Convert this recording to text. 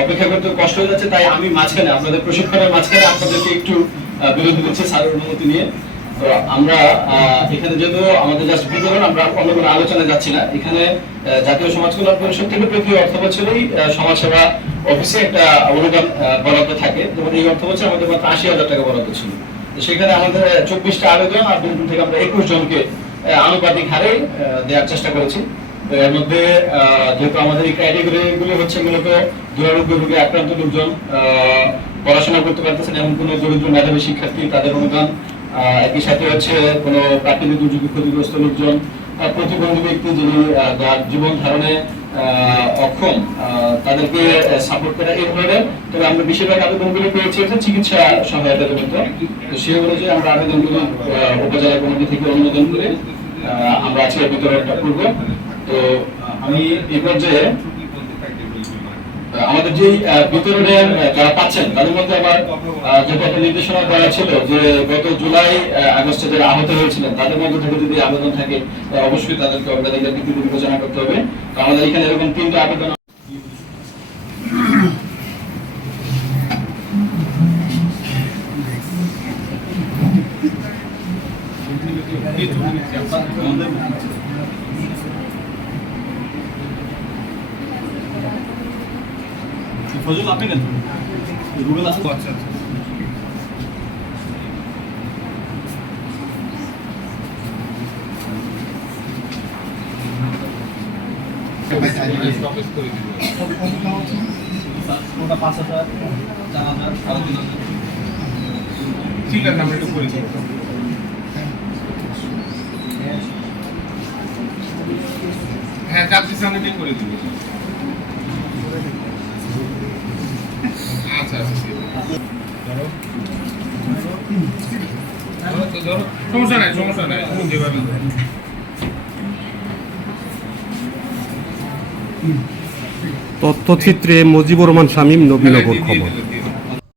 অপেক্ষা করতে কষ্ট হয়ে যাচ্ছে, তাই আমি মাঝখানে, আপনাদের প্রশিক্ষণের মাঝখানে আপনাদেরকে একটু বিরতি দিচ্ছি স্যারের অনুমতি নিয়ে। আমরা এখানে যেহেতু আমাদের জাস্ট বিতরণ আমরা অন্য কোনো আলোচনায় যাচ্ছি না। এখানে জাতীয় সমাজ কল্যাণ পরিষদ থেকে প্রতি অর্থ বছরই সমাজসেবা অফিসে একটা অনুদান বরাদ্দ থাকে। যেমন এই অর্থ বছর আমাদের মাত্র আশি হাজার টাকা বরাদ্দ ছিল। সেখানে আমাদের চব্বিশটা আবেদন, আর থেকে আমরা একুশ জনকে আনুপাতিক হারে দেওয়ার চেষ্টা করেছি। এর মধ্যে যেহেতু আমাদের এই ক্যাটেগরিগুলো হচ্ছে মূলত দুরারোগ্য রোগে আক্রান্ত লোকজন পড়াশোনা করতে পারতেছেন এমন কোনো দরিদ্র মেধাবী শিক্ষার্থী তাদের অনুদান একই সাথে হচ্ছে কোনো প্রাকৃতিক দুর্যোগে ক্ষতিগ্রস্ত লোকজন প্রতিবন্ধী ব্যক্তি যিনি জীবন ধারণে অক্ষম তাদেরকে সাপোর্ট করা এই ধরনের, তবে আমরা বেশিরভাগ আবেদনগুলো পেয়েছি হচ্ছে চিকিৎসা সহায়তা জনিত তো সেই অনুযায়ী আমরা আবেদনগুলো উপজেলা কমিটি থেকে অনুমোদন করে আমরা আজকে বিতরণটা করব। তো, আমি এই পর্যায়ে আমাদের যে বিতরণের যারা পাচ্ছেন, তাদের মধ্যে আবার যেটা একটা নির্দেশনা দেওয়া ছিল যে গত জুলাই আগস্টে যারা আহত হয়েছিলেন, তাদের মধ্যে থেকে যদি আবেদন থাকে অবশ্যই তাদেরকে অগ্রাধিকার ভিত্তিতে বিবেচনা করতে হবে। তো আমাদের এখানে এরকম তিনটা আবেদন ফজল আপনি নেন। রুবেল আচ্ছা আচ্ছা। চার সাড়ে ঠিক আছে আমরা একটু করে দিই হ্যাঁ যাত্রী সামনে করে দিব। আচ্ছা আচ্ছা সমস্যা নাই সমস্যা নাই যেভাবে তথ্যচিত্রে মজিবুর রহমান শামীম নবীনগর খবর। দিয়ে দিলো।